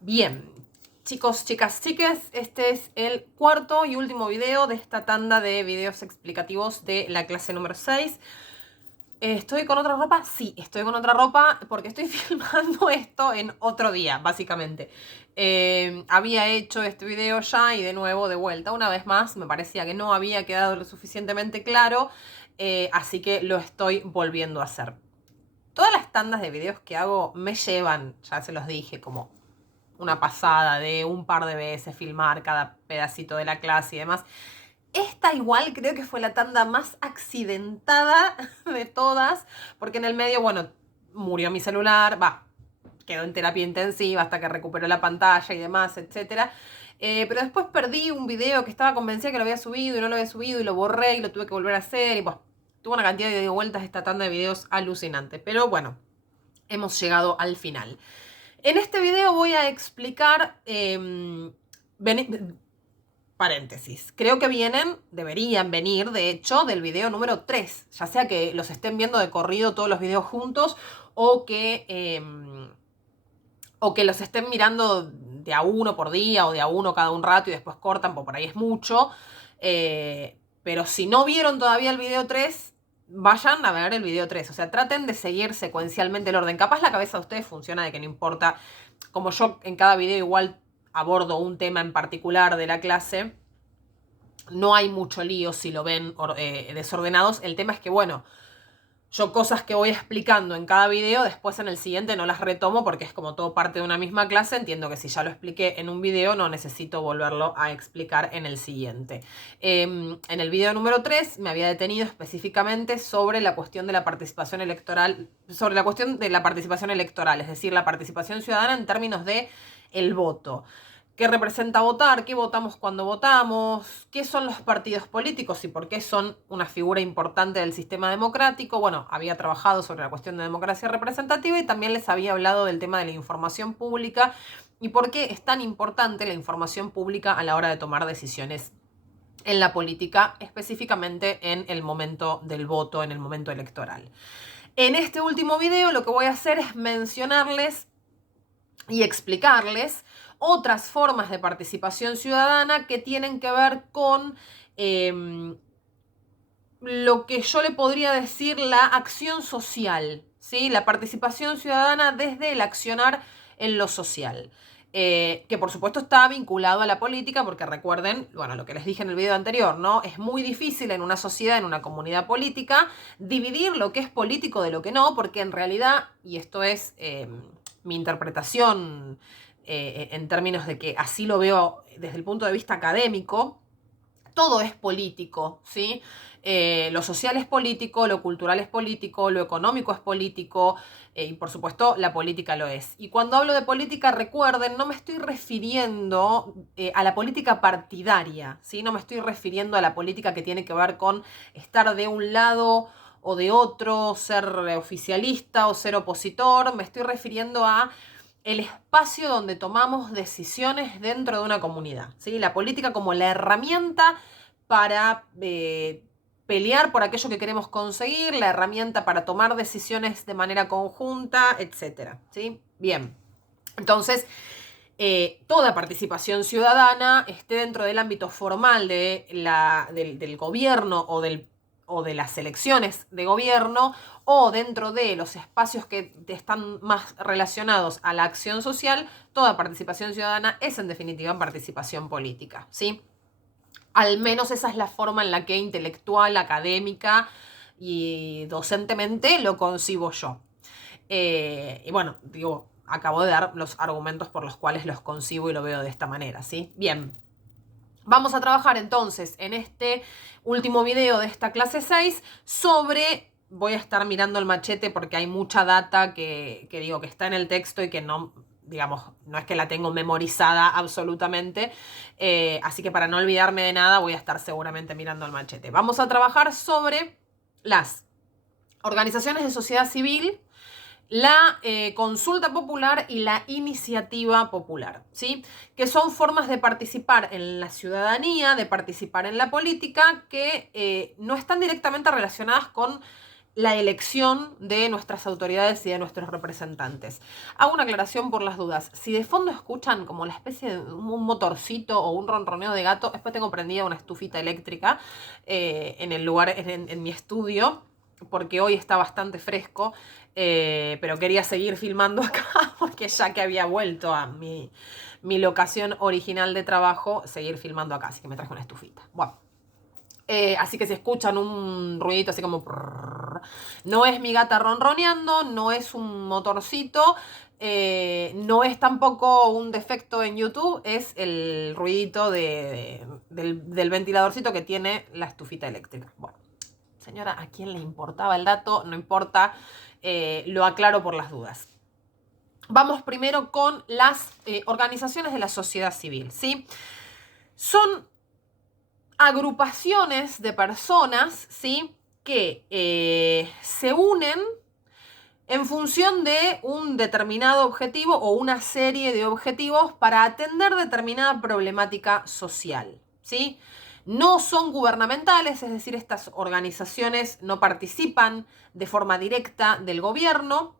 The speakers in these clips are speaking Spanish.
Bien, chicos, chicas, chiques, este es el cuarto y último video de esta tanda de videos explicativos de la clase número 6. ¿Estoy con otra ropa? Sí, estoy con otra ropa porque estoy filmando esto en otro día, básicamente. Había hecho este video ya y de nuevo, de vuelta, una vez más, me parecía que no había quedado lo suficientemente claro, así que lo estoy volviendo a hacer. Todas las tandas de videos que hago me llevan, ya se los dije, como una pasada de un par de veces filmar cada pedacito de la clase y demás. Esta igual creo que fue la tanda más accidentada de todas, porque en el medio, bueno, murió mi celular, quedó en terapia intensiva hasta que recuperó la pantalla y demás, etc. Pero después perdí un video que estaba convencida que lo había subido y no lo había subido y lo borré y lo tuve que volver a hacer y bueno, tuvo una cantidad de vueltas esta tanda de videos alucinante. Pero bueno, hemos llegado al final. En este video voy a explicar, paréntesis, creo que deberían venir, de hecho, del video número 3, ya sea que los estén viendo de corrido todos los videos juntos o que los estén mirando de a uno por día o de a uno cada un rato y después cortan, porque por ahí es mucho. Pero si no vieron todavía el video 3, vayan a ver el video 3. O sea, traten de seguir secuencialmente el orden. Capaz la cabeza de ustedes funciona de que no importa. Como yo en cada video igual abordo un tema en particular de la clase, no hay mucho lío si lo ven desordenados. El tema es que, bueno, yo cosas que voy explicando en cada video, después en el siguiente no las retomo porque es como todo parte de una misma clase. Entiendo que si ya lo expliqué en un video, no necesito volverlo a explicar en el siguiente. En el video número 3 me había detenido específicamente sobre la cuestión de la participación electoral, es decir, la participación ciudadana en términos de el voto. ¿Qué representa votar? ¿Qué votamos cuando votamos? ¿Qué son los partidos políticos y por qué son una figura importante del sistema democrático? Bueno, había trabajado sobre la cuestión de democracia representativa y también les había hablado del tema de la información pública y por qué es tan importante la información pública a la hora de tomar decisiones en la política, específicamente en el momento del voto, en el momento electoral. En este último video lo que voy a hacer es mencionarles y explicarles otras formas de participación ciudadana que tienen que ver con lo que yo le podría decir la acción social, ¿sí? La participación ciudadana desde el accionar en lo social. Que por supuesto está vinculado a la política, porque recuerden, bueno, lo que les dije en el video anterior, ¿no? Es muy difícil en una sociedad, en una comunidad política, dividir lo que es político de lo que no, porque en realidad, y esto es mi interpretación en términos de que así lo veo desde el punto de vista académico, todo es político, ¿sí? Lo social es político, lo cultural es político, lo económico es político y por supuesto la política lo es. Y cuando hablo de política, recuerden, no me estoy refiriendo a la política partidaria, ¿sí? No me estoy refiriendo a la política que tiene que ver con estar de un lado o de otro, ser oficialista o ser opositor, me estoy refiriendo a el espacio donde tomamos decisiones dentro de una comunidad, ¿sí? La política como la herramienta para pelear por aquello que queremos conseguir, la herramienta para tomar decisiones de manera conjunta, etcétera, ¿sí? Bien, entonces, toda participación ciudadana esté dentro del ámbito formal del gobierno o de las elecciones de gobierno o dentro de los espacios que están más relacionados a la acción social, toda participación ciudadana es en definitiva participación política, ¿sí? Al menos esa es la forma en la que intelectual, académica y docentemente lo concibo yo. Y bueno, digo, acabo de dar los argumentos por los cuales los concibo y lo veo de esta manera, ¿sí? Bien. Vamos a trabajar entonces en este último video de esta clase 6 sobre, voy a estar mirando el machete porque hay mucha data que digo que está en el texto y que no, digamos, no es que la tengo memorizada absolutamente, así que para no olvidarme de nada voy a estar seguramente mirando el machete. Vamos a trabajar sobre las organizaciones de sociedad civil, la consulta popular y la iniciativa popular, ¿sí? Que son formas de participar en la ciudadanía, de participar en la política, que no están directamente relacionadas con la elección de nuestras autoridades y de nuestros representantes. Hago una aclaración por las dudas. Si de fondo escuchan como la especie de un motorcito o un ronroneo de gato, después tengo prendida una estufita eléctrica en el lugar, en mi estudio, porque hoy está bastante fresco, pero quería seguir filmando acá porque ya que había vuelto a mi locación original de trabajo, seguir filmando acá, así que me traje una estufita. Bueno. Así que si escuchan un ruidito así como... prrr, no es mi gata ronroneando, no es un motorcito, no es tampoco un defecto en YouTube, es el ruidito del ventiladorcito que tiene la estufita eléctrica. Bueno, señora, ¿a quién le importaba el dato? No importa, lo aclaro por las dudas. Vamos primero con las organizaciones de la sociedad civil, ¿sí? Son agrupaciones de personas, ¿sí? Que se unen en función de un determinado objetivo o una serie de objetivos para atender determinada problemática social, ¿sí? No son gubernamentales, es decir, estas organizaciones no participan de forma directa del gobierno,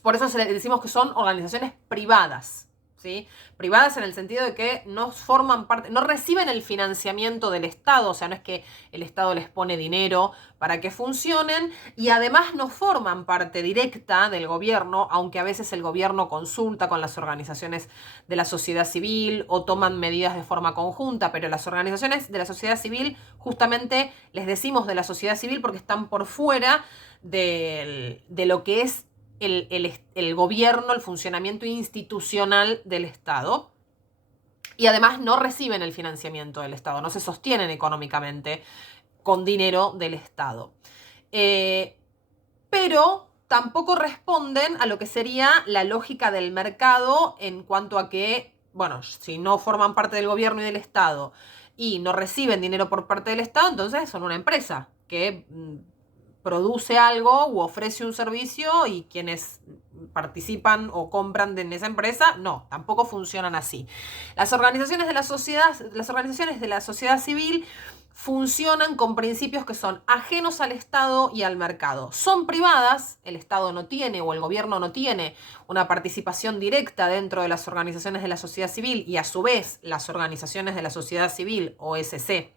por eso decimos que son organizaciones privadas, ¿sí? Privadas en el sentido de que no forman parte, no reciben el financiamiento del Estado, o sea, no es que el Estado les pone dinero para que funcionen, y además no forman parte directa del gobierno, aunque a veces el gobierno consulta con las organizaciones de la sociedad civil o toman medidas de forma conjunta, pero las organizaciones de la sociedad civil, justamente les decimos de la sociedad civil porque están por fuera de lo que es el gobierno, el funcionamiento institucional del Estado, y además no reciben el financiamiento del Estado, no se sostienen económicamente con dinero del Estado. Pero tampoco responden a lo que sería la lógica del mercado en cuanto a que, bueno, si no forman parte del gobierno y del Estado y no reciben dinero por parte del Estado, entonces son una empresa que produce algo u ofrece un servicio y quienes participan o compran en esa empresa, no, tampoco funcionan así. Las organizaciones de la sociedad civil funcionan con principios que son ajenos al Estado y al mercado. Son privadas, el Estado no tiene o el gobierno no tiene una participación directa dentro de las organizaciones de la sociedad civil y a su vez las organizaciones de la sociedad civil, OSC,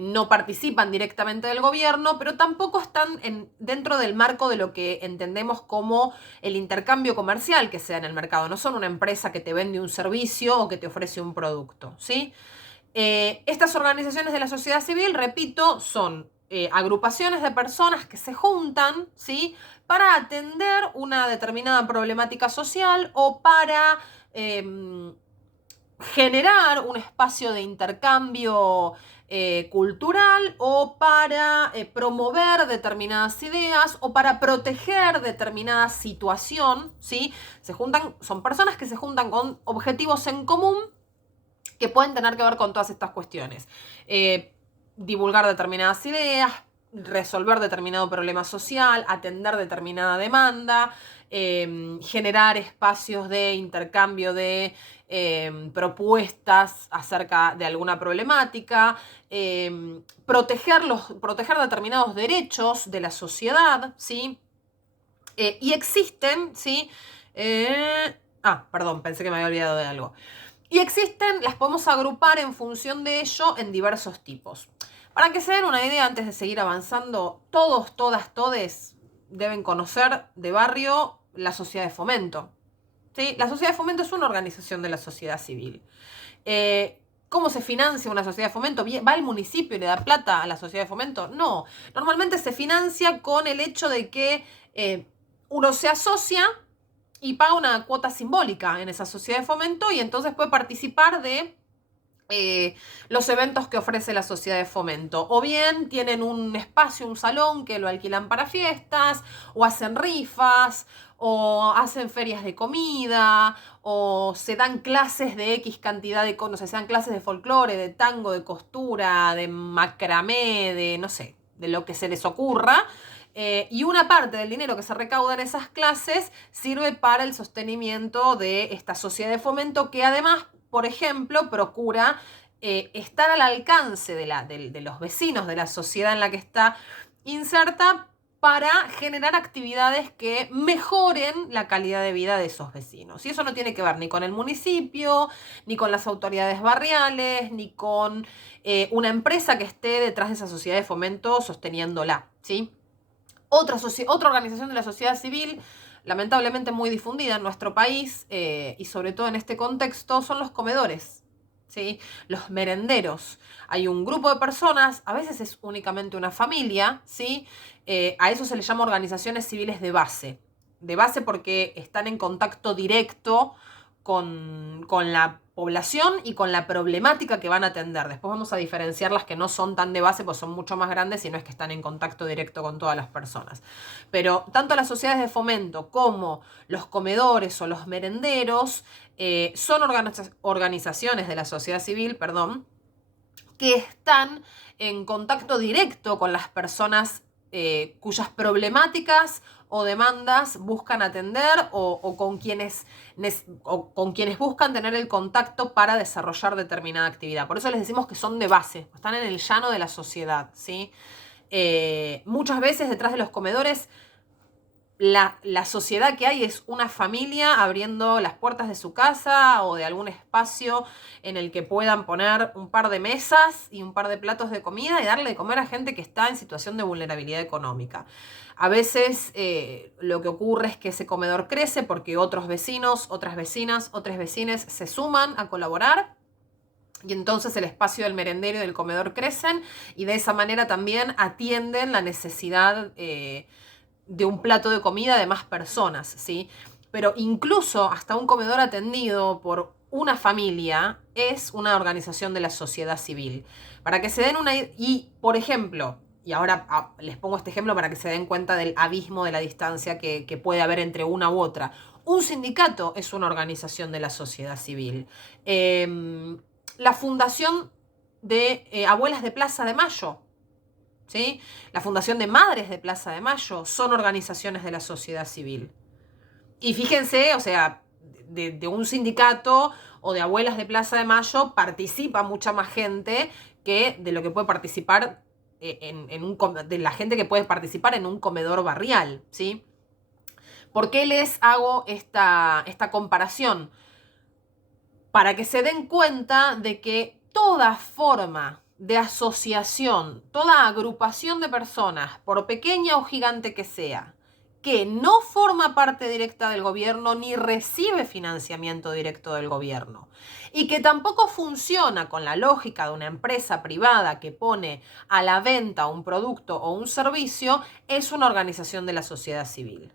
no participan directamente del gobierno, pero tampoco están dentro del marco de lo que entendemos como el intercambio comercial que sea en el mercado. No son una empresa que te vende un servicio o que te ofrece un producto, ¿sí? Estas organizaciones de la sociedad civil, repito, son agrupaciones de personas que se juntan, ¿sí? Para atender una determinada problemática social o para generar un espacio de intercambio cultural o para promover determinadas ideas o para proteger determinada situación, ¿sí? Son personas que se juntan con objetivos en común que pueden tener que ver con todas estas cuestiones. Divulgar determinadas ideas, resolver determinado problema social, atender determinada demanda, generar espacios de intercambio de propuestas acerca de alguna problemática, proteger determinados derechos de la sociedad, ¿sí? Y existen, ¿sí? Perdón, pensé que me había olvidado de algo. Y existen, las podemos agrupar en función de ello en diversos tipos. Para que se den una idea, antes de seguir avanzando, todos, todas, todes deben conocer de barrio la sociedad de fomento, ¿sí? La sociedad de fomento es una organización de la sociedad civil. ¿Cómo se financia una sociedad de fomento? ¿Va el municipio y le da plata a la sociedad de fomento? No. Normalmente se financia con el hecho de que uno se asocia y paga una cuota simbólica en esa sociedad de fomento y entonces puede participar de los eventos que ofrece la sociedad de fomento. O bien tienen un espacio, un salón que lo alquilan para fiestas, o hacen rifas, o hacen ferias de comida, o se dan clases de X cantidad de cosas, se dan clases de folclore, de tango, de costura, de macramé, de no sé, de lo que se les ocurra. Y una parte del dinero que se recauda en esas clases sirve para el sostenimiento de esta sociedad de fomento que además, por ejemplo, procura estar al alcance de los vecinos de la sociedad en la que está inserta para generar actividades que mejoren la calidad de vida de esos vecinos. Y eso no tiene que ver ni con el municipio, ni con las autoridades barriales, ni con una empresa que esté detrás de esa sociedad de fomento sosteniéndola, ¿sí? Otra organización de la sociedad civil, lamentablemente muy difundida en nuestro país, y sobre todo en este contexto, son los comedores, ¿sí? Los merenderos. Hay un grupo de personas, a veces es únicamente una familia, ¿sí? A eso se les llama organizaciones civiles de base. De base porque están en contacto directo con la población y con la problemática que van a atender. Después vamos a diferenciar las que no son tan de base, pues son mucho más grandes y no es que están en contacto directo con todas las personas. Pero tanto las sociedades de fomento como los comedores o los merenderos son organizaciones de la sociedad civil, perdón, que están en contacto directo con las personas cuyas problemáticas o demandas buscan atender o con quienes buscan tener el contacto para desarrollar determinada actividad. Por eso les decimos que son de base, están en el llano de la sociedad, ¿sí? Muchas veces detrás de los comedores la sociedad que hay es una familia abriendo las puertas de su casa o de algún espacio en el que puedan poner un par de mesas y un par de platos de comida y darle de comer a gente que está en situación de vulnerabilidad económica. A veces lo que ocurre es que ese comedor crece porque otros vecinos, otras vecinas, otros vecines se suman a colaborar. Y entonces el espacio del merendero y del comedor crecen y de esa manera también atienden la necesidad de un plato de comida de más personas, ¿sí? Pero incluso hasta un comedor atendido por una familia es una organización de la sociedad civil. Para que se den una... Y, por ejemplo, y ahora les pongo este ejemplo para que se den cuenta del abismo de la distancia que puede haber entre una u otra. Un sindicato es una organización de la sociedad civil. La fundación de Abuelas de Plaza de Mayo, ¿sí? La Fundación de Madres de Plaza de Mayo son organizaciones de la sociedad civil. Y fíjense, o sea, de un sindicato o de Abuelas de Plaza de Mayo participa mucha más gente que de lo que puede participar de la gente que puede participar en un comedor barrial, ¿sí? ¿Por qué les hago esta comparación? Para que se den cuenta de que toda forma de asociación, toda agrupación de personas, por pequeña o gigante que sea, que no forma parte directa del gobierno ni recibe financiamiento directo del gobierno y que tampoco funciona con la lógica de una empresa privada que pone a la venta un producto o un servicio, es una organización de la sociedad civil.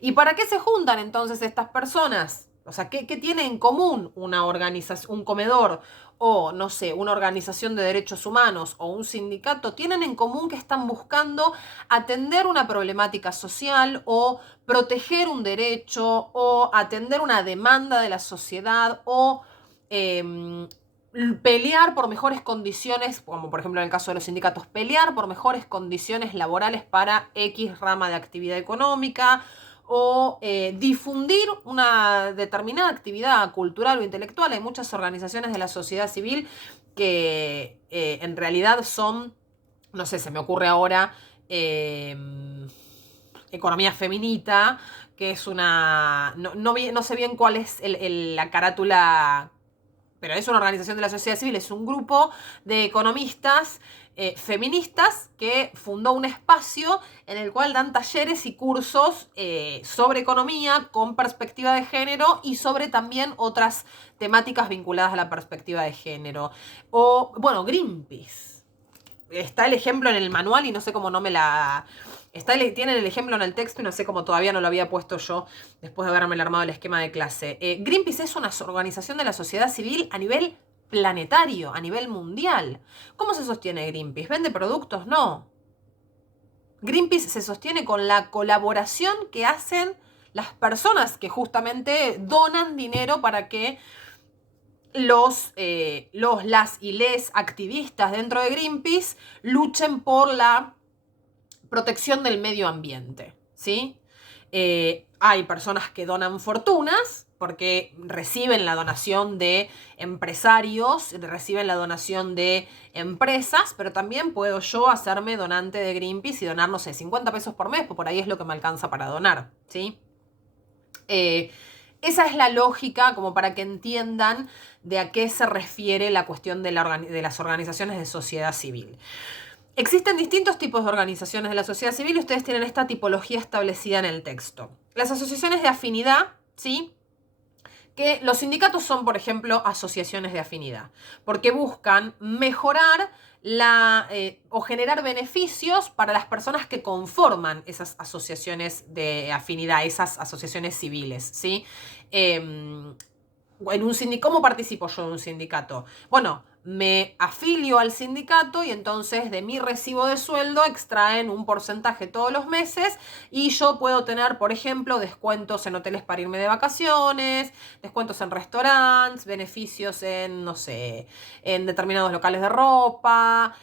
¿Y para qué se juntan entonces estas personas? O sea, ¿qué tiene en común una organización, un comedor o, no sé, una organización de derechos humanos o un sindicato? Tienen en común que están buscando atender una problemática social o proteger un derecho o atender una demanda de la sociedad o pelear por mejores condiciones, como por ejemplo en el caso de los sindicatos, pelear por mejores condiciones laborales para X rama de actividad económica o difundir una determinada actividad cultural o intelectual. Hay muchas organizaciones de la sociedad civil que en realidad son, no sé, se me ocurre ahora, Economía Feminita, que es una... No sé bien cuál es la carátula, pero es una organización de la sociedad civil, es un grupo de economistas feministas que fundó un espacio en el cual dan talleres y cursos sobre economía con perspectiva de género y sobre también otras temáticas vinculadas a la perspectiva de género. O, bueno, Greenpeace. Está el ejemplo en el manual y no sé cómo no me la... Tienen el ejemplo en el texto y no sé cómo todavía no lo había puesto yo después de haberme armado el esquema de clase. Greenpeace es una organización de la sociedad civil a nivel planetario, a nivel mundial. ¿Cómo se sostiene Greenpeace? ¿Vende productos? No. Greenpeace se sostiene con la colaboración que hacen las personas que justamente donan dinero para que las y les activistas dentro de Greenpeace luchen por la protección del medio ambiente, ¿sí? Hay personas que donan fortunas, porque reciben la donación de empresarios, reciben la donación de empresas, pero también puedo yo hacerme donante de Greenpeace y donar, no sé, 50 pesos por mes, pues por ahí es lo que me alcanza para donar, ¿sí? Esa es la lógica, como para que entiendan de a qué se refiere la cuestión de las organizaciones de sociedad civil. Existen distintos tipos de organizaciones de la sociedad civil y ustedes tienen esta tipología establecida en el texto. Las asociaciones de afinidad, ¿sí? Que los sindicatos son, por ejemplo, asociaciones de afinidad, porque buscan mejorar o generar beneficios para las personas que conforman esas asociaciones de afinidad, esas asociaciones civiles, ¿sí? ¿Cómo participo yo en un sindicato? Bueno, me afilio al sindicato y entonces de mi recibo de sueldo extraen un porcentaje todos los meses y yo puedo tener, por ejemplo, descuentos en hoteles para irme de vacaciones, descuentos en restaurantes, beneficios en, no sé, en determinados locales de ropa,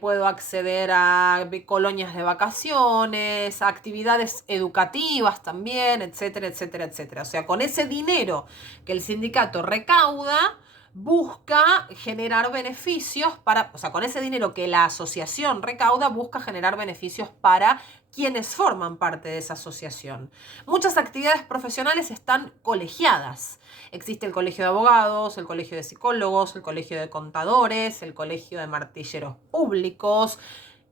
puedo acceder a colonias de vacaciones, a actividades educativas también, etcétera, etcétera, etcétera. O sea, con ese dinero que el sindicato recauda, busca generar beneficios para, o sea, con ese dinero que la asociación recauda, busca generar beneficios para quienes forman parte de esa asociación. Muchas actividades profesionales están colegiadas. Existe el colegio de abogados, el colegio de psicólogos, el colegio de contadores, el colegio de martilleros públicos.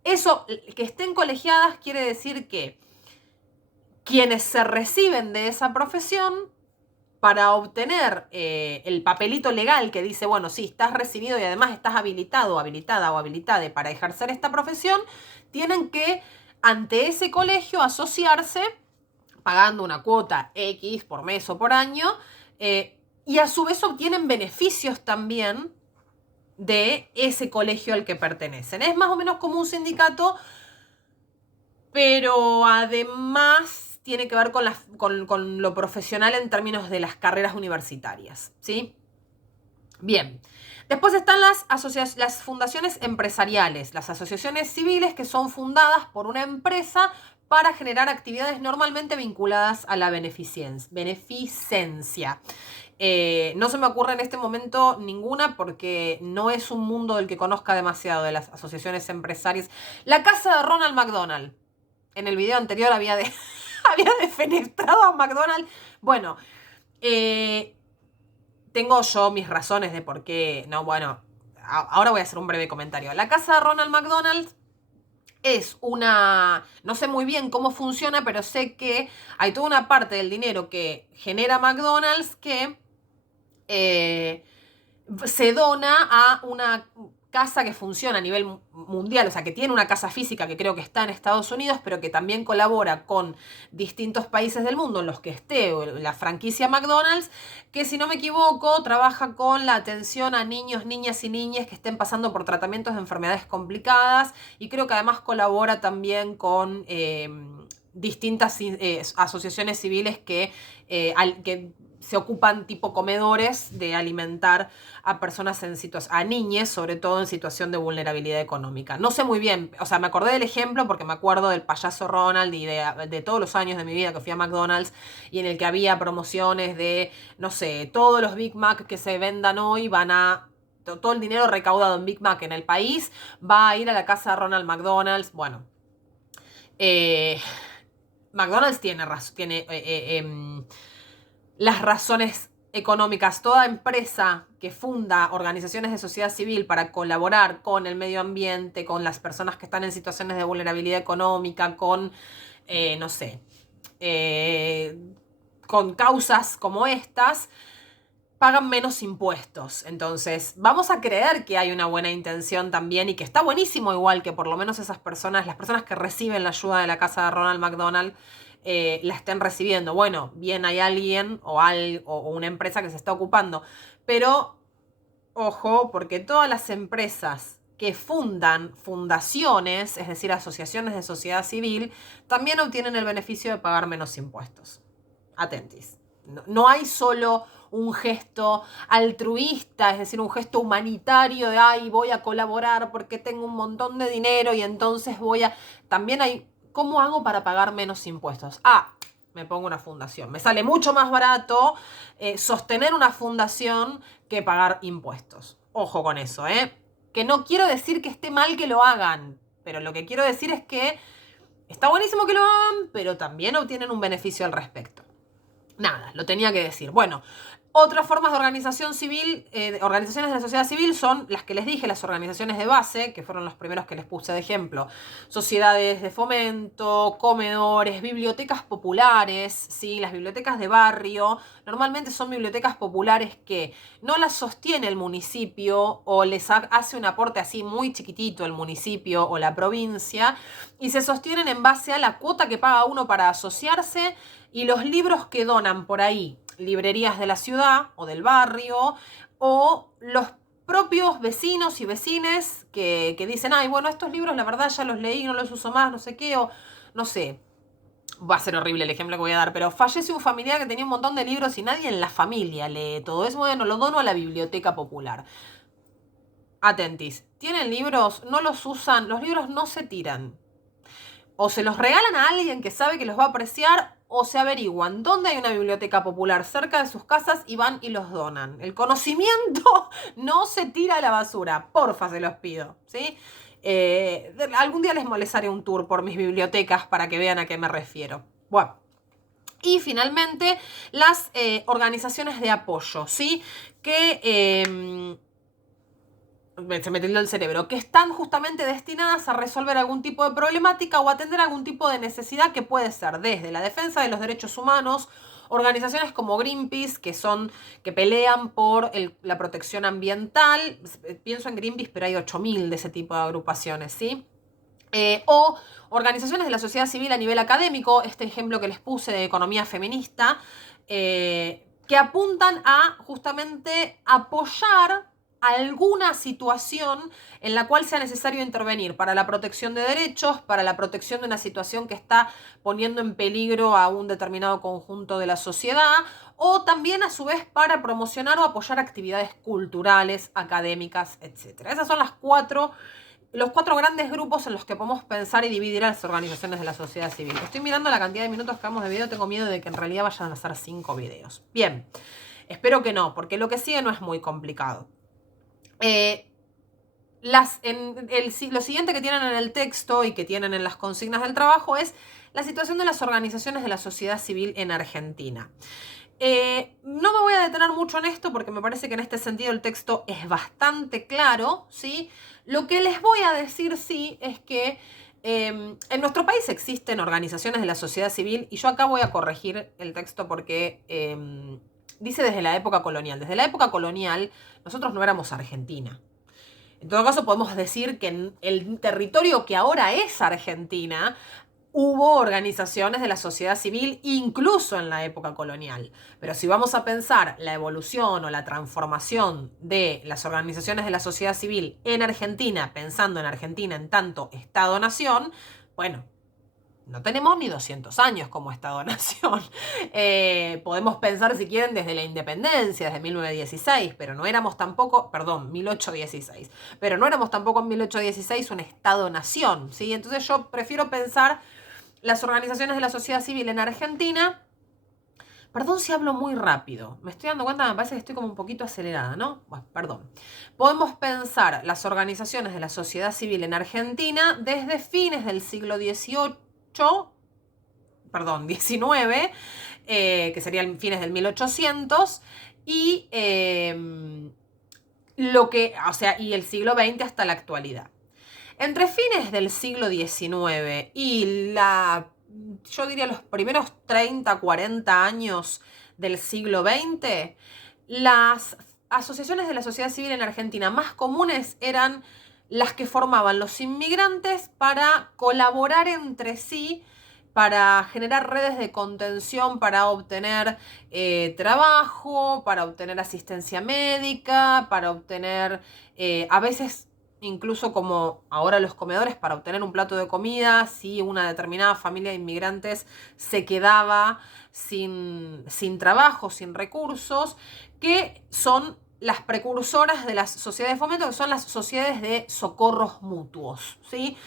Eso, que estén colegiadas quiere decir que quienes se reciben de esa profesión, para obtener el papelito legal que dice, bueno, sí, estás recibido y además estás habilitado, habilitada o habilitada para ejercer esta profesión, tienen que, ante ese colegio, asociarse pagando una cuota X por mes o por año, y a su vez obtienen beneficios también de ese colegio al que pertenecen. Es más o menos como un sindicato, pero además tiene que ver con lo profesional en términos de las carreras universitarias, ¿sí? Bien. Después están las fundaciones empresariales, las asociaciones civiles que son fundadas por una empresa para generar actividades normalmente vinculadas a la beneficencia. No se me ocurre en este momento ninguna porque no es un mundo del que conozca demasiado de las asociaciones empresarias. La casa de Ronald McDonald. En el video anterior había defenestrado a McDonald's. Bueno, tengo yo mis razones de por qué. No, bueno, ahora voy a hacer un breve comentario. La casa de Ronald McDonald es una... No sé muy bien cómo funciona, pero sé que hay toda una parte del dinero que genera McDonald's que se dona a una casa que funciona a nivel mundial, o sea, que tiene una casa física que creo que está en Estados Unidos, pero que también colabora con distintos países del mundo en los que esté la franquicia McDonald's, que si no me equivoco, trabaja con la atención a niños, niñas y niñas que estén pasando por tratamientos de enfermedades complicadas, y creo que además colabora también con distintas asociaciones civiles que se ocupan tipo comedores de alimentar a personas a niñes, sobre todo en situación de vulnerabilidad económica. No sé muy bien, o sea, me acordé del ejemplo porque me acuerdo del payaso Ronald y de todos los años de mi vida que fui a McDonald's y en el que había promociones de, no sé, todos los Big Mac que se vendan hoy van a... Todo el dinero recaudado en Big Mac en el país va a ir a la casa de Ronald McDonald's. Bueno, McDonald's tiene las razones económicas. Toda empresa que funda organizaciones de sociedad civil para colaborar con el medio ambiente, con las personas que están en situaciones de vulnerabilidad económica, con, no sé, con causas como estas, pagan menos impuestos. Entonces, vamos a creer que hay una buena intención también y que está buenísimo igual que por lo menos esas personas, las personas que reciben la ayuda de la casa de Ronald McDonald, la estén recibiendo. Bueno, bien hay alguien o una empresa que se está ocupando. Pero, ojo, porque todas las empresas que fundan fundaciones, es decir, asociaciones de sociedad civil, también obtienen el beneficio de pagar menos impuestos. Atentis. No hay solo un gesto altruista, es decir, un gesto humanitario de, ay, voy a colaborar porque tengo un montón de dinero y entonces voy a... También hay, ¿cómo hago para pagar menos impuestos? Ah, me pongo una fundación. Me sale mucho más barato sostener una fundación que pagar impuestos. Ojo con eso, ¿eh? Que no quiero decir que esté mal que lo hagan, pero lo que quiero decir es que está buenísimo que lo hagan, pero también obtienen un beneficio al respecto. Nada, lo tenía que decir. Bueno, otras formas de organización civil, organizaciones de la sociedad civil son las que les dije, las organizaciones de base, que fueron los primeros que les puse de ejemplo. Sociedades de fomento, comedores, bibliotecas populares, ¿sí? Las bibliotecas de barrio. Normalmente son bibliotecas populares que no las sostiene el municipio o les hace un aporte así muy chiquitito el municipio o la provincia y se sostienen en base a la cuota que paga uno para asociarse y los libros que donan por ahí librerías de la ciudad o del barrio o los propios vecinos y vecines que dicen, ay, bueno, estos libros la verdad ya los leí, no los uso más, no sé qué, o no sé. Va a ser horrible el ejemplo que voy a dar, pero fallece un familiar que tenía un montón de libros y nadie en la familia lee todo eso. Bueno, lo dono a la biblioteca popular. Atentis, ¿tienen libros? No los usan, los libros no se tiran. O se los regalan a alguien que sabe que los va a apreciar o se averiguan dónde hay una biblioteca popular cerca de sus casas y van y los donan. El conocimiento no se tira a la basura, porfa, se los pido, ¿sí? Algún día les haré un tour por mis bibliotecas para que vean a qué me refiero. Bueno. Y finalmente, las organizaciones de apoyo, ¿sí? Que se me tildó el cerebro, que están justamente destinadas a resolver algún tipo de problemática o atender algún tipo de necesidad que puede ser desde la defensa de los derechos humanos, organizaciones como Greenpeace, que pelean por la protección ambiental. Pienso en Greenpeace, pero hay 8.000 de ese tipo de agrupaciones, ¿sí? O organizaciones de la sociedad civil a nivel académico, este ejemplo que les puse de economía feminista, que apuntan a justamente apoyar alguna situación en la cual sea necesario intervenir para la protección de derechos, para la protección de una situación que está poniendo en peligro a un determinado conjunto de la sociedad, o también a su vez para promocionar o apoyar actividades culturales, académicas, etc. Esas son los cuatro grandes grupos en los que podemos pensar y dividir a las organizaciones de la sociedad civil. Estoy mirando la cantidad de minutos que vamos de video, tengo miedo de que en realidad vayan a ser 5 videos. Bien, espero que no, porque lo que sigue no es muy complicado. Lo siguiente que tienen en el texto y que tienen en las consignas del trabajo es la situación de las organizaciones de la sociedad civil en Argentina. No me voy a detener mucho en esto porque me parece que en este sentido el texto es bastante claro, ¿sí? Lo que les voy a decir, sí, es que en nuestro país existen organizaciones de la sociedad civil y yo acá voy a corregir el texto porque dice desde la época colonial. Desde la época colonial nosotros no éramos Argentina. En todo caso podemos decir que en el territorio que ahora es Argentina hubo organizaciones de la sociedad civil incluso en la época colonial. Pero si vamos a pensar la evolución o la transformación de las organizaciones de la sociedad civil en Argentina, pensando en Argentina en tanto Estado-nación, bueno, no tenemos ni 200 años como Estado-nación. Podemos pensar, si quieren, desde la independencia, desde 1916, pero no éramos tampoco, perdón, 1816, pero no éramos tampoco en 1816 un Estado-nación, ¿sí? Entonces yo prefiero pensar las organizaciones de la sociedad civil en Argentina. Perdón si hablo muy rápido. Me estoy dando cuenta, me parece que estoy como un poquito acelerada, ¿no? Bueno, perdón. Podemos pensar las organizaciones de la sociedad civil en Argentina desde fines del siglo XIX, que serían fines del 1800, y y el siglo XX hasta la actualidad. Entre fines del siglo XIX y yo diría los primeros 30, 40 años del siglo XX, las asociaciones de la sociedad civil en Argentina más comunes eran las que formaban los inmigrantes para colaborar entre sí, para generar redes de contención, para obtener trabajo, para obtener asistencia médica, para obtener a veces incluso como ahora los comedores, para obtener un plato de comida si una determinada familia de inmigrantes se quedaba sin trabajo, sin recursos, que son las precursoras de las sociedades de fomento, que son las sociedades de socorros mutuos, ¿sí?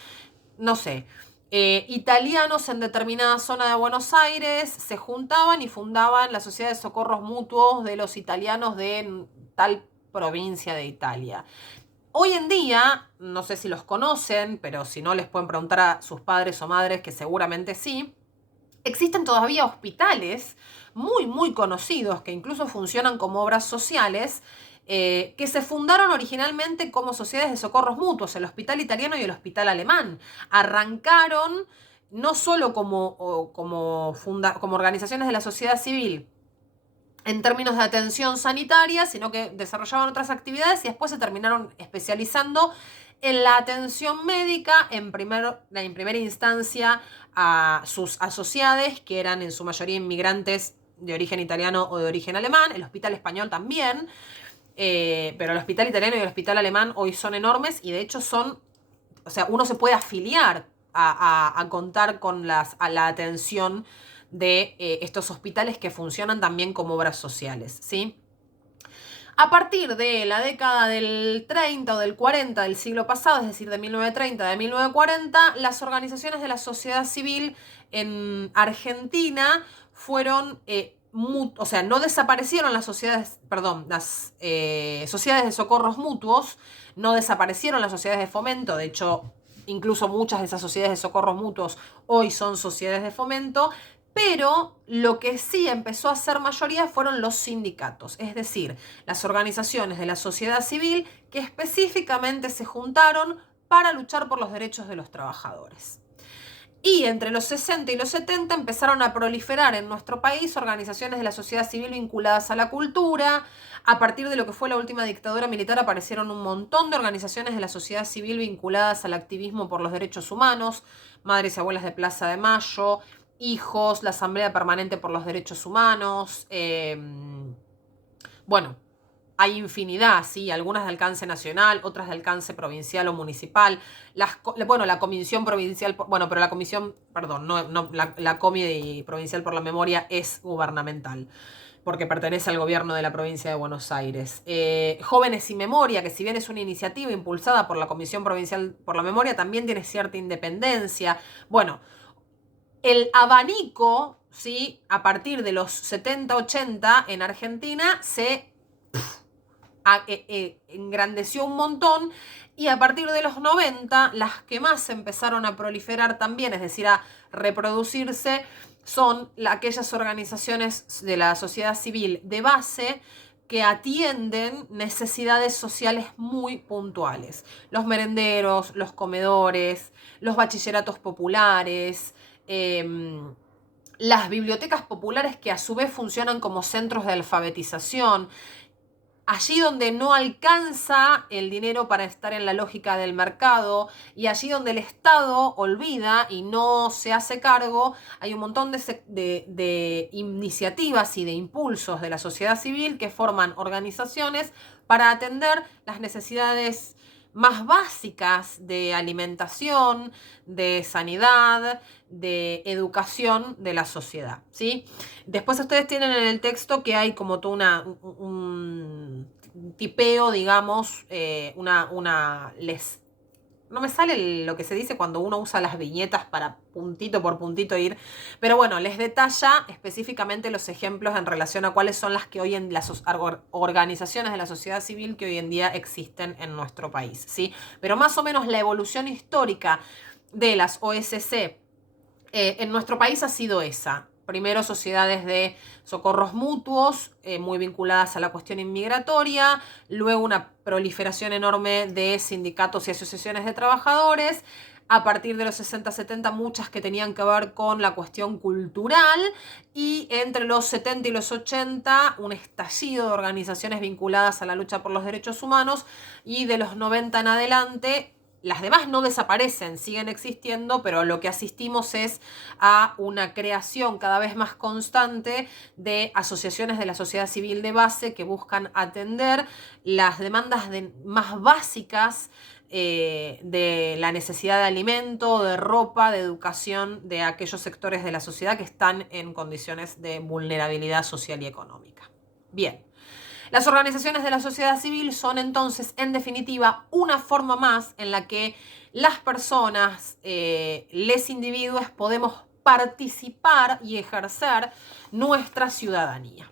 No sé, Italianos en determinada zona de Buenos Aires se juntaban y fundaban la Sociedad de Socorros Mutuos de los italianos de tal provincia de Italia. Hoy en día, no sé si los conocen, pero si no les pueden preguntar a sus padres o madres, que seguramente sí, existen todavía hospitales muy conocidos que incluso funcionan como obras sociales, que se fundaron originalmente como sociedades de socorros mutuos, el Hospital Italiano y el Hospital Alemán. Arrancaron no solo como organizaciones de la sociedad civil en términos de atención sanitaria, sino que desarrollaban otras actividades y después se terminaron especializando en la atención médica, en primera instancia a sus asociados, que eran en su mayoría inmigrantes de origen italiano o de origen alemán, el Hospital Español también, pero el Hospital Italiano y el Hospital Alemán hoy son enormes y de hecho son, o sea, uno se puede afiliar a contar con la atención de estos hospitales que funcionan también como obras sociales, ¿sí? A partir de la década del 30 o del 40 del siglo pasado, es decir, de 1930, de 1940, las organizaciones de la sociedad civil en Argentina fueron, o sea, no desaparecieron las sociedades, perdón, las sociedades de socorros mutuos, no desaparecieron las sociedades de fomento, de hecho, incluso muchas de esas sociedades de socorros mutuos hoy son sociedades de fomento, pero lo que sí empezó a ser mayoría fueron los sindicatos, es decir, las organizaciones de la sociedad civil que específicamente se juntaron para luchar por los derechos de los trabajadores. Y entre los 60 y los 70 empezaron a proliferar en nuestro país organizaciones de la sociedad civil vinculadas a la cultura. A partir de lo que fue la última dictadura militar aparecieron un montón de organizaciones de la sociedad civil vinculadas al activismo por los derechos humanos, Madres y Abuelas de Plaza de Mayo, Hijos, la Asamblea Permanente por los Derechos Humanos, bueno, hay infinidad, ¿sí? Algunas de alcance nacional, otras de alcance provincial o municipal. La comisión provincial, bueno, pero la comisión, perdón, la Comi provincial por la memoria es gubernamental, porque pertenece al gobierno de la provincia de Buenos Aires. Jóvenes y Memoria, que si bien es una iniciativa impulsada por la Comisión Provincial por la Memoria, también tiene cierta independencia. Bueno, el abanico, ¿sí? A partir de los 70, 80 en Argentina se engrandeció un montón y a partir de los 90 las que más empezaron a proliferar también, es decir, a reproducirse, son aquellas organizaciones de la sociedad civil de base que atienden necesidades sociales muy puntuales. Los merenderos, los comedores, los bachilleratos populares, las bibliotecas populares que a su vez funcionan como centros de alfabetización. Allí donde no alcanza el dinero para estar en la lógica del mercado y allí donde el Estado olvida y no se hace cargo, hay un montón de iniciativas y de impulsos de la sociedad civil que forman organizaciones para atender las necesidades más básicas de alimentación, de sanidad, de educación de la sociedad, ¿sí? Después ustedes tienen en el texto que hay como todo un tipeo, digamos, no me sale lo que se dice cuando uno usa las viñetas para puntito por puntito ir, pero bueno, les detalla específicamente los ejemplos en relación a cuáles son las que hoy en las organizaciones de la sociedad civil que hoy en día existen en nuestro país, ¿sí? Pero más o menos la evolución histórica de las OSC en nuestro país ha sido esa. Primero sociedades de socorros mutuos, muy vinculadas a la cuestión inmigratoria, luego una proliferación enorme de sindicatos y asociaciones de trabajadores, a partir de los 60-70 muchas que tenían que ver con la cuestión cultural y entre los 70 y los 80 un estallido de organizaciones vinculadas a la lucha por los derechos humanos y de los 90 en adelante. Las demás no desaparecen, siguen existiendo, pero lo que asistimos es a una creación cada vez más constante de asociaciones de la sociedad civil de base que buscan atender las demandas más básicas de la necesidad de alimento, de ropa, de educación de aquellos sectores de la sociedad que están en condiciones de vulnerabilidad social y económica. Bien. Las organizaciones de la sociedad civil son entonces, en definitiva, una forma más en la que las personas, les individuos, podemos participar y ejercer nuestra ciudadanía.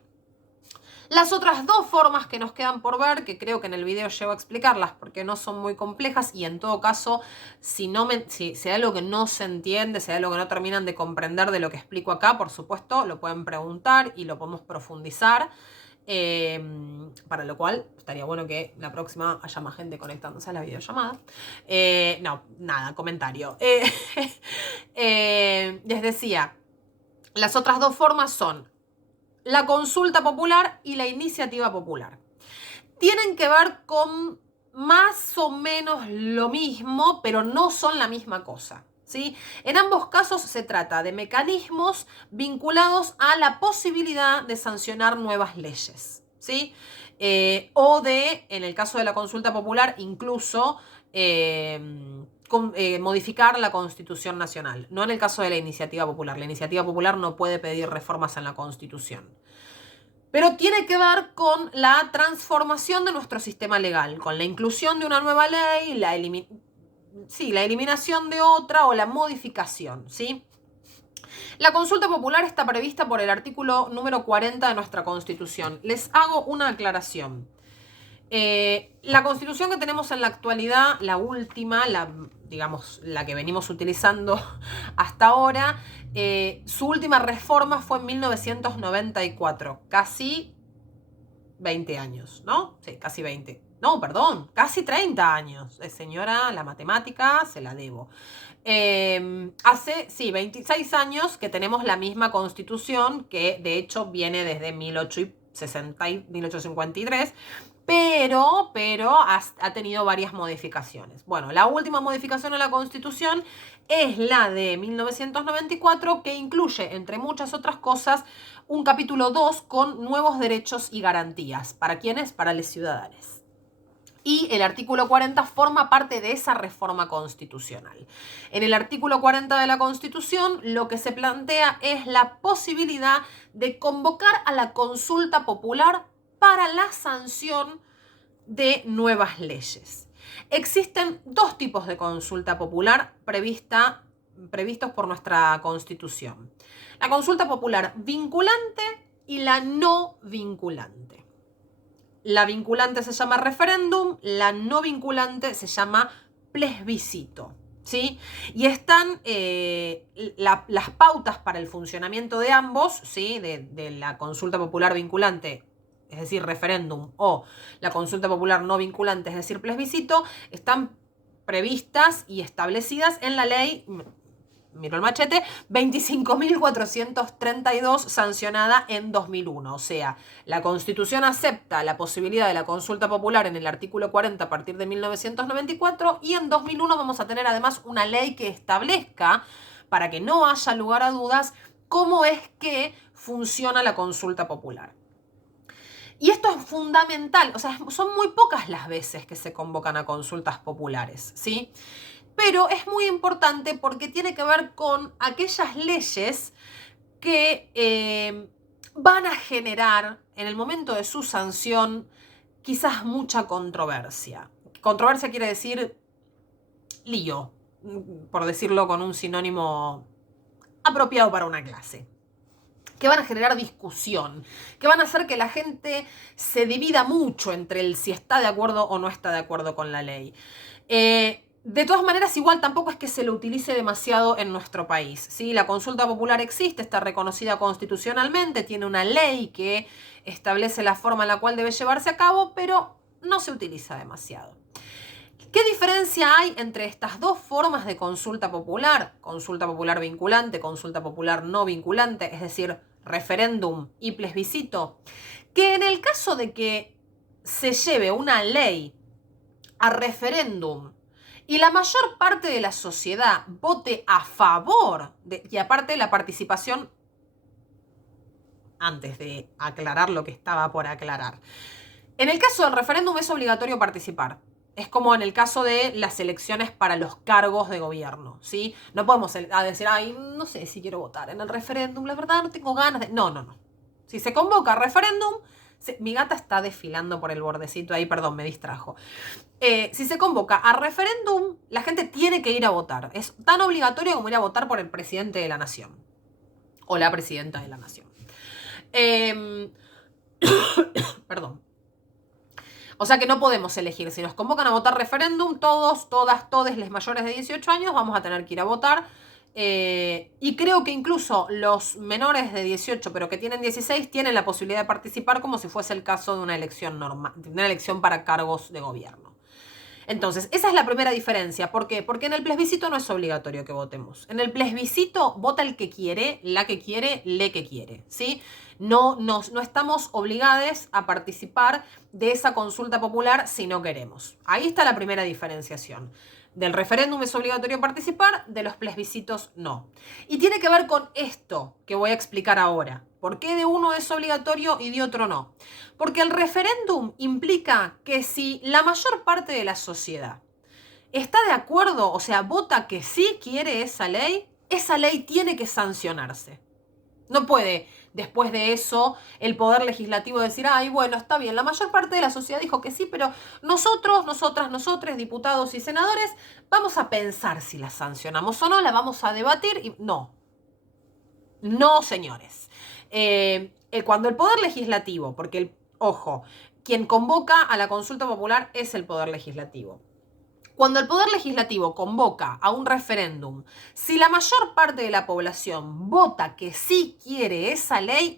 Las otras dos formas que nos quedan por ver, que creo que en el video llego a explicarlas porque no son muy complejas y en todo caso, si hay algo que no se entiende, si hay algo que no terminan de comprender de lo que explico acá, por supuesto, lo pueden preguntar y lo podemos profundizar. Para lo cual estaría bueno que la próxima haya más gente conectándose a la videollamada. No, nada, comentario. Les decía, las otras dos formas son la consulta popular y la iniciativa popular. Tienen que ver con más o menos lo mismo, pero no son la misma cosa, ¿sí? En ambos casos se trata de mecanismos vinculados a la posibilidad de sancionar nuevas leyes, ¿sí? O de, en el caso de la consulta popular, incluso modificar la Constitución Nacional. No en el caso de la iniciativa popular. La iniciativa popular no puede pedir reformas en la Constitución. Pero tiene que ver con la transformación de nuestro sistema legal, con la inclusión de una nueva ley, la eliminación de otra o la modificación, ¿sí? La consulta popular está prevista por el artículo número 40 de nuestra Constitución. Les hago una aclaración. La Constitución que tenemos en la actualidad, la última, digamos, la que venimos utilizando hasta ahora, su última reforma fue en 1994, casi 20 años, ¿no? Sí, casi 20. No, perdón, casi 30 años. Señora, la matemática se la debo. Hace, sí, 26 años que tenemos la misma Constitución, que de hecho viene desde 1853, pero ha tenido varias modificaciones. Bueno, la última modificación a la Constitución es la de 1994, que incluye, entre muchas otras cosas, un capítulo 2 con nuevos derechos y garantías. ¿Para quiénes? Para los ciudadanos. Y el artículo 40 forma parte de esa reforma constitucional. En el artículo 40 de la Constitución lo que se plantea es la posibilidad de convocar a la consulta popular para la sanción de nuevas leyes. Existen dos tipos de consulta popular previstos por nuestra Constitución. La consulta popular vinculante y la no vinculante. La vinculante se llama referéndum, la no vinculante se llama plebiscito, ¿sí? Y están las pautas para el funcionamiento de ambos, ¿sí? De la consulta popular vinculante, es decir, referéndum, o la consulta popular no vinculante, es decir, plebiscito, están previstas y establecidas en la ley, miro el machete, 25.432, sancionada en 2001. O sea, la Constitución acepta la posibilidad de la consulta popular en el artículo 40 a partir de 1994 y en 2001 vamos a tener además una ley que establezca, para que no haya lugar a dudas, cómo es que funciona la consulta popular. Y esto es fundamental, o sea, son muy pocas las veces que se convocan a consultas populares, ¿sí? Pero es muy importante porque tiene que ver con aquellas leyes que van a generar, en el momento de su sanción, quizás mucha controversia. Controversia quiere decir lío, por decirlo con un sinónimo apropiado para una clase. Que van a generar discusión, que van a hacer que la gente se divida mucho entre el si está de acuerdo o no está de acuerdo con la ley. De todas maneras, igual tampoco es que se lo utilice demasiado en nuestro país, ¿sí? La consulta popular existe, está reconocida constitucionalmente, tiene una ley que establece la forma en la cual debe llevarse a cabo, pero no se utiliza demasiado. ¿Qué diferencia hay entre estas dos formas de consulta popular? Consulta popular vinculante, consulta popular no vinculante, es decir, referéndum y plebiscito. Que en el caso de que se lleve una ley a referéndum y la mayor parte de la sociedad vote a favor, y aparte la participación, antes de aclarar lo que estaba por aclarar, en el caso del referéndum es obligatorio participar. Es como en el caso de las elecciones para los cargos de gobierno, ¿sí? No podemos decir, ay, no sé si quiero votar en el referéndum, la verdad no tengo ganas de... No. Si se convoca referéndum, Mi gata está desfilando por el bordecito ahí, perdón, me distrajo. Si se convoca a referéndum, la gente tiene que ir a votar. Es tan obligatorio como ir a votar por el presidente de la nación. O la presidenta de la nación. Perdón. O sea que no podemos elegir. Si nos convocan a votar referéndum, todos, todas, todes los mayores de 18 años vamos a tener que ir a votar. Y creo que incluso los menores de 18, pero que tienen 16, tienen la posibilidad de participar como si fuese el caso de una elección normal, de una elección para cargos de gobierno. Entonces, esa es la primera diferencia. ¿Por qué? Porque en el plebiscito no es obligatorio que votemos. En el plebiscito vota el que quiere, la que quiere, le que quiere, ¿sí? No estamos obligados a participar de esa consulta popular si no queremos. Ahí está la primera diferenciación. Del referéndum es obligatorio participar, de los plebiscitos no. Y tiene que ver con esto que voy a explicar ahora. ¿Por qué de uno es obligatorio y de otro no? Porque el referéndum implica que si la mayor parte de la sociedad está de acuerdo, o sea, vota que sí quiere esa ley tiene que sancionarse. No puede, después de eso, el Poder Legislativo decir, ay, bueno, está bien, la mayor parte de la sociedad dijo que sí, pero nosotros, nosotras, nosotres, diputados y senadores, vamos a pensar si la sancionamos o no, la vamos a debatir y no. No, señores. Cuando el Poder Legislativo, porque, ojo, quien convoca a la consulta popular es el Poder Legislativo. Cuando el Poder Legislativo convoca a un referéndum, si la mayor parte de la población vota que sí quiere esa ley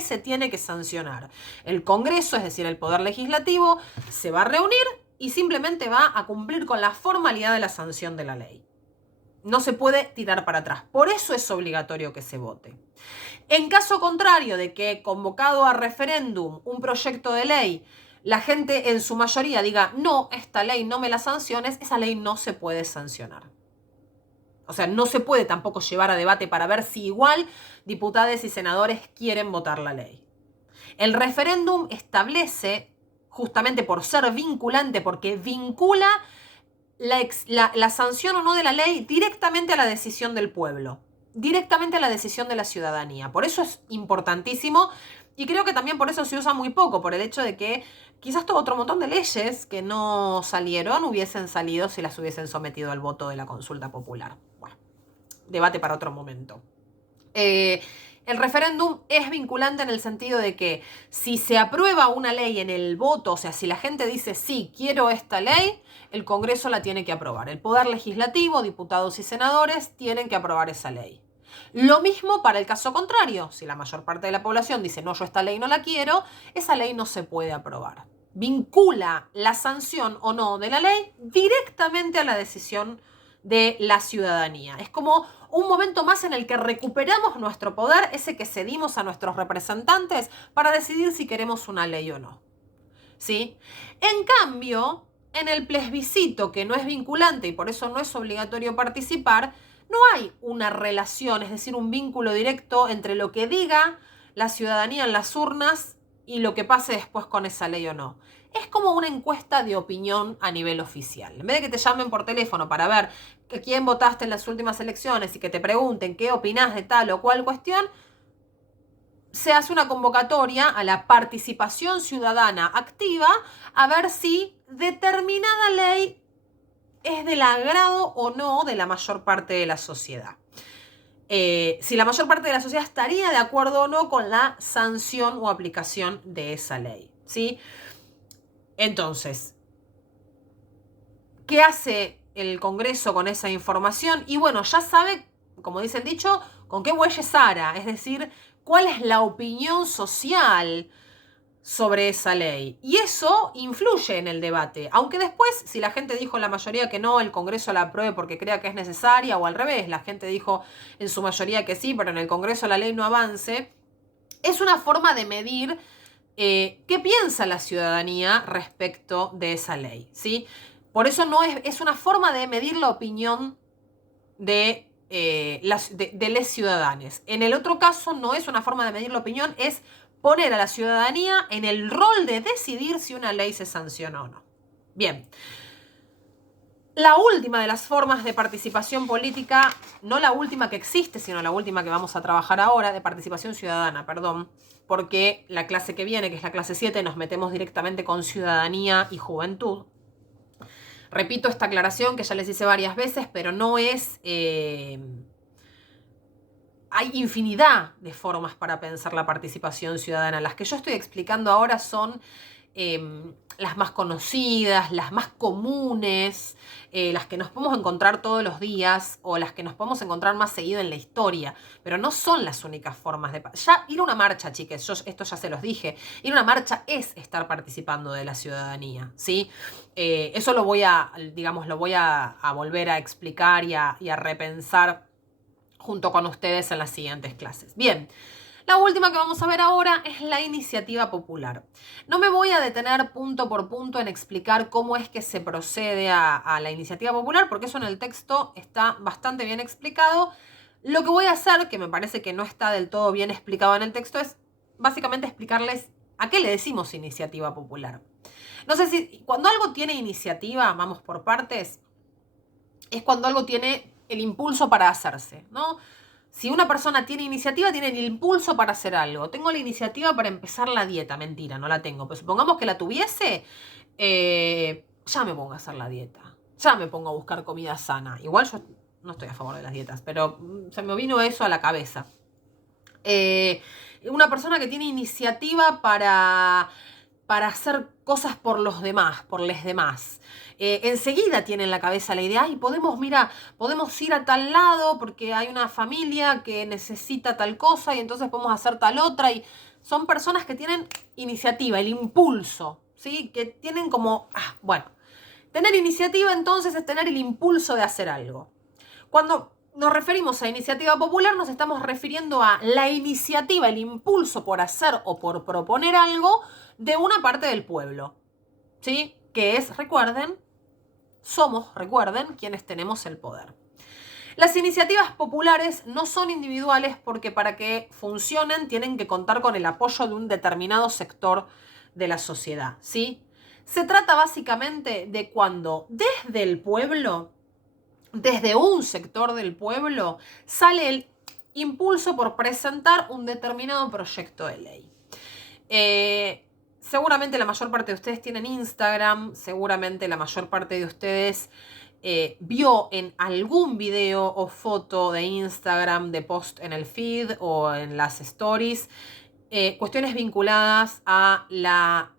se tiene que sancionar. El Congreso, es decir, el Poder Legislativo, se va a reunir y simplemente va a cumplir con la formalidad de la sanción de la ley. No se puede tirar para atrás. Por eso es obligatorio que se vote. En caso contrario de que convocado a referéndum un proyecto de ley, la gente en su mayoría diga, no, esta ley no me la sanciones, esa ley no se puede sancionar. O sea, no se puede tampoco llevar a debate para ver si igual diputados y senadores quieren votar la ley. El referéndum establece, justamente por ser vinculante, porque vincula la sanción o no de la ley directamente a la decisión del pueblo, directamente a la decisión de la ciudadanía. Por eso es importantísimo y creo que también por eso se usa muy poco, por el hecho de que quizás todo otro montón de leyes que no salieron hubiesen salido si las hubiesen sometido al voto de la consulta popular. Bueno, debate para otro momento. El referéndum es vinculante en el sentido de que si se aprueba una ley en el voto, o sea, si la gente dice sí, quiero esta ley, el Congreso la tiene que aprobar. El Poder Legislativo, diputados y senadores, tienen que aprobar esa ley. Lo mismo para el caso contrario. Si la mayor parte de la población dice no, yo esta ley no la quiero, esa ley no se puede aprobar. Vincula la sanción o no de la ley directamente a la decisión de la ciudadanía. Es como un momento más en el que recuperamos nuestro poder, ese que cedimos a nuestros representantes para decidir si queremos una ley o no. ¿Sí? En cambio, en el plebiscito, que no es vinculante y por eso no es obligatorio participar, no hay una relación, es decir, un vínculo directo entre lo que diga la ciudadanía en las urnas y lo que pase después con esa ley o no. Es como una encuesta de opinión a nivel oficial. En vez de que te llamen por teléfono para ver quién votaste en las últimas elecciones y que te pregunten qué opinás de tal o cual cuestión, se hace una convocatoria a la participación ciudadana activa a ver si determinada ley es del agrado o no de la mayor parte de la sociedad. Si la mayor parte de la sociedad estaría de acuerdo o no con la sanción o aplicación de esa ley, ¿sí? Entonces, ¿qué hace el Congreso con esa información? Y bueno, ya sabe, como dice el dicho, con qué bueyes Sara, es decir, cuál es la opinión social sobre esa ley. Y eso influye en el debate. Aunque después, si la gente dijo la mayoría que no, el Congreso la apruebe porque crea que es necesaria, o al revés, la gente dijo en su mayoría que sí, pero en el Congreso la ley no avance, es una forma de medir qué piensa la ciudadanía respecto de esa ley, ¿sí? Por eso no es una forma de medir la opinión de les ciudadanos. En el otro caso no es una forma de medir la opinión, es poner a la ciudadanía en el rol de decidir si una ley se sanciona o no. Bien. La última de las formas de participación política, no la última que existe, sino la última que vamos a trabajar ahora, de participación ciudadana, perdón, porque la clase que viene, que es la clase 7, nos metemos directamente con ciudadanía y juventud. Repito esta aclaración que ya les hice varias veces, pero no es... hay infinidad de formas para pensar la participación ciudadana. Las que yo estoy explicando ahora son las más conocidas, las más comunes, las que nos podemos encontrar todos los días o las que nos podemos encontrar más seguido en la historia, pero no son las únicas formas de... Ya ir a una marcha, chiques, esto ya se los dije, ir a una marcha es estar participando de la ciudadanía, ¿sí? Eso lo voy a, digamos, lo voy a volver a explicar y a repensar junto con ustedes en las siguientes clases. Bien. La última que vamos a ver ahora es la iniciativa popular. No me voy a detener punto por punto en explicar cómo es que se procede a la iniciativa popular, porque eso en el texto está bastante bien explicado. Lo que voy a hacer, que me parece que no está del todo bien explicado en el texto, es básicamente explicarles a qué le decimos iniciativa popular. No sé si cuando algo tiene iniciativa, vamos por partes, es cuando algo tiene el impulso para hacerse, ¿no? Si una persona tiene iniciativa, tiene el impulso para hacer algo. Tengo la iniciativa para empezar la dieta. Mentira, no la tengo. Pero supongamos que la tuviese, ya me pongo a hacer la dieta. Ya me pongo a buscar comida sana. Igual yo no estoy a favor de las dietas, pero se me vino eso a la cabeza. Una persona que tiene iniciativa para hacer cosas por los demás, por los demás. Enseguida tiene en la cabeza la idea, ay, podemos ir a tal lado porque hay una familia que necesita tal cosa y entonces podemos hacer tal otra. Y son personas que tienen iniciativa, el impulso, ¿sí? Que tienen como, bueno, tener iniciativa entonces es tener el impulso de hacer algo. Cuando nos referimos a iniciativa popular, nos estamos refiriendo a la iniciativa, el impulso por hacer o por proponer algo de una parte del pueblo, ¿sí? Que es, recuerden, recuerden, quienes tenemos el poder. Las iniciativas populares no son individuales porque para que funcionen tienen que contar con el apoyo de un determinado sector de la sociedad, ¿sí? Se trata básicamente de cuando desde el pueblo, desde un sector del pueblo, sale el impulso por presentar un determinado proyecto de ley. Seguramente la mayor parte de ustedes tienen Instagram, seguramente la mayor parte de ustedes vio en algún video o foto de Instagram, de post en el feed o en las stories, cuestiones vinculadas a la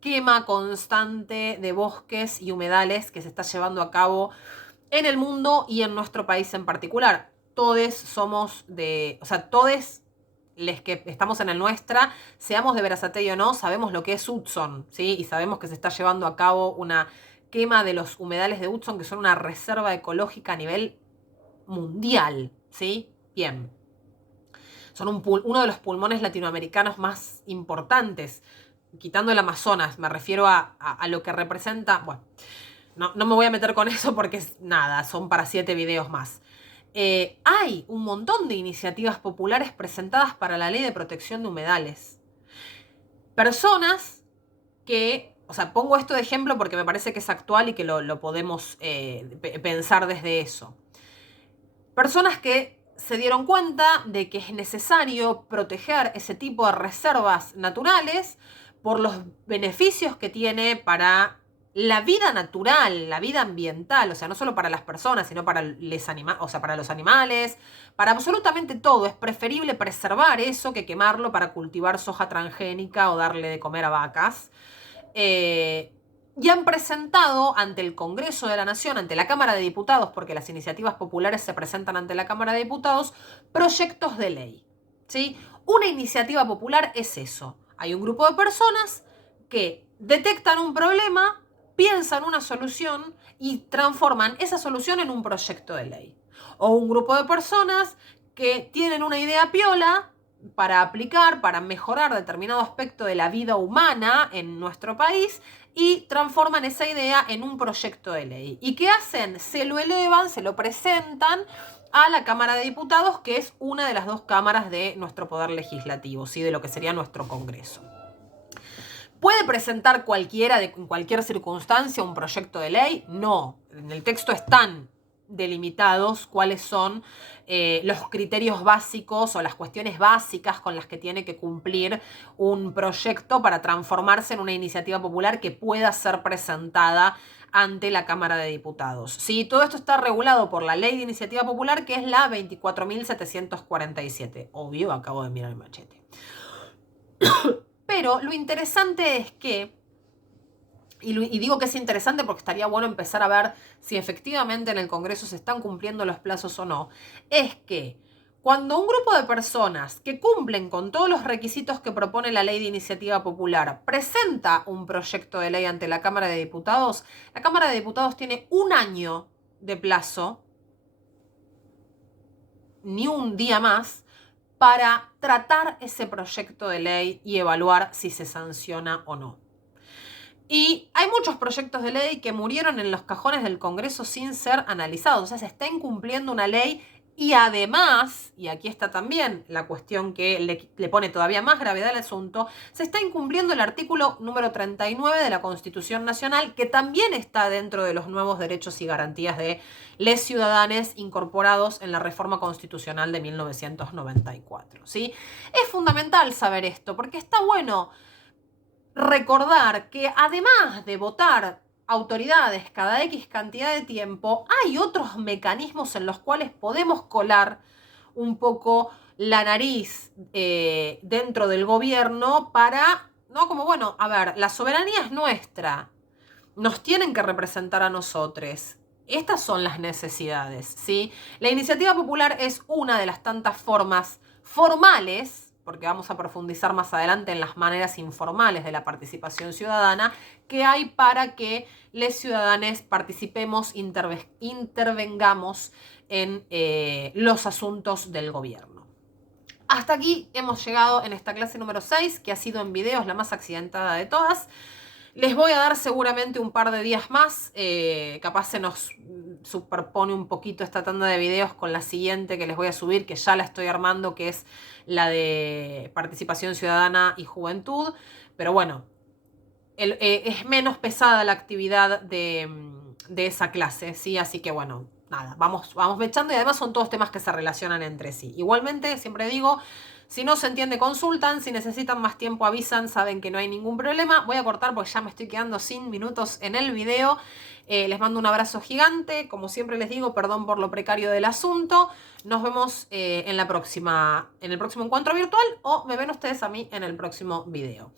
quema constante de bosques y humedales que se está llevando a cabo en el mundo y en nuestro país en particular. Todos somos todos los que estamos en el nuestra, seamos de Berazategui o no, sabemos lo que es Hudson, ¿sí? Y sabemos que se está llevando a cabo una quema de los humedales de Hudson, que son una reserva ecológica a nivel mundial, ¿sí? Bien. Son uno de los pulmones latinoamericanos más importantes, quitando el Amazonas, me refiero a lo que representa, bueno, no me voy a meter con eso porque nada, son para 7 videos más. Hay un montón de iniciativas populares presentadas para la ley de protección de humedales. Personas que, pongo esto de ejemplo porque me parece que es actual y que lo podemos pensar desde eso. Personas que se dieron cuenta de que es necesario proteger ese tipo de reservas naturales por los beneficios que tiene para la vida natural, la vida ambiental, no solo para las personas, sino para para los animales, para absolutamente todo. Es preferible preservar eso que quemarlo para cultivar soja transgénica o darle de comer a vacas. Y han presentado ante el Congreso de la Nación, ante la Cámara de Diputados, porque las iniciativas populares se presentan ante la Cámara de Diputados, proyectos de ley, ¿sí? Una iniciativa popular es eso. Hay un grupo de personas que detectan un problema, piensan una solución y transforman esa solución en un proyecto de ley. O un grupo de personas que tienen una idea piola para aplicar, para mejorar determinado aspecto de la vida humana en nuestro país y transforman esa idea en un proyecto de ley. ¿Y qué hacen? Se lo elevan, se lo presentan a la Cámara de Diputados, que es una de las 2 cámaras de nuestro poder legislativo, ¿sí? De lo que sería nuestro Congreso. ¿Puede presentar cualquiera en cualquier circunstancia un proyecto de ley? No. En el texto están delimitados cuáles son los criterios básicos o las cuestiones básicas con las que tiene que cumplir un proyecto para transformarse en una iniciativa popular que pueda ser presentada ante la Cámara de Diputados. ¿Sí? Todo esto está regulado por la Ley de Iniciativa Popular, que es la 24.747. Obvio, acabo de mirar el machete. Pero lo interesante es que, y digo que es interesante porque estaría bueno empezar a ver si efectivamente en el Congreso se están cumpliendo los plazos o no, es que cuando un grupo de personas que cumplen con todos los requisitos que propone la Ley de Iniciativa Popular presenta un proyecto de ley ante la Cámara de Diputados, la Cámara de Diputados tiene 1 año de plazo, ni un día más, para tratar ese proyecto de ley y evaluar si se sanciona o no. Y hay muchos proyectos de ley que murieron en los cajones del Congreso sin ser analizados. O sea, se está incumpliendo una ley y además, y aquí está también la cuestión que le pone todavía más gravedad al asunto, se está incumpliendo el artículo número 39 de la Constitución Nacional, que también está dentro de los nuevos derechos y garantías de les ciudadanes incorporados en la reforma constitucional de 1994. ¿Sí? Es fundamental saber esto, porque está bueno recordar que además de votar autoridades cada X cantidad de tiempo, hay otros mecanismos en los cuales podemos colar un poco la nariz dentro del gobierno para, ¿no? Como, bueno, a ver, la soberanía es nuestra, nos tienen que representar a nosotros. Estas son las necesidades, ¿sí? La iniciativa popular es una de las tantas formas formales, porque vamos a profundizar más adelante en las maneras informales de la participación ciudadana, que hay para que los ciudadanos participemos, intervengamos en los asuntos del gobierno. Hasta aquí hemos llegado en esta clase número 6, que ha sido en videos la más accidentada de todas. Les voy a dar seguramente un par de días más, capaz se nos superpone un poquito esta tanda de videos con la siguiente que les voy a subir, que ya la estoy armando, que es la de participación ciudadana y juventud, pero bueno, es menos pesada la actividad de esa clase, ¿sí? Así que bueno, nada, vamos mechando y además son todos temas que se relacionan entre sí. Igualmente, siempre digo, si no se entiende, consultan. Si necesitan más tiempo, avisan. Saben que no hay ningún problema. Voy a cortar porque ya me estoy quedando sin minutos en el video. Les mando un abrazo gigante. Como siempre les digo, perdón por lo precario del asunto. Nos vemos en el próximo encuentro virtual o me ven ustedes a mí en el próximo video.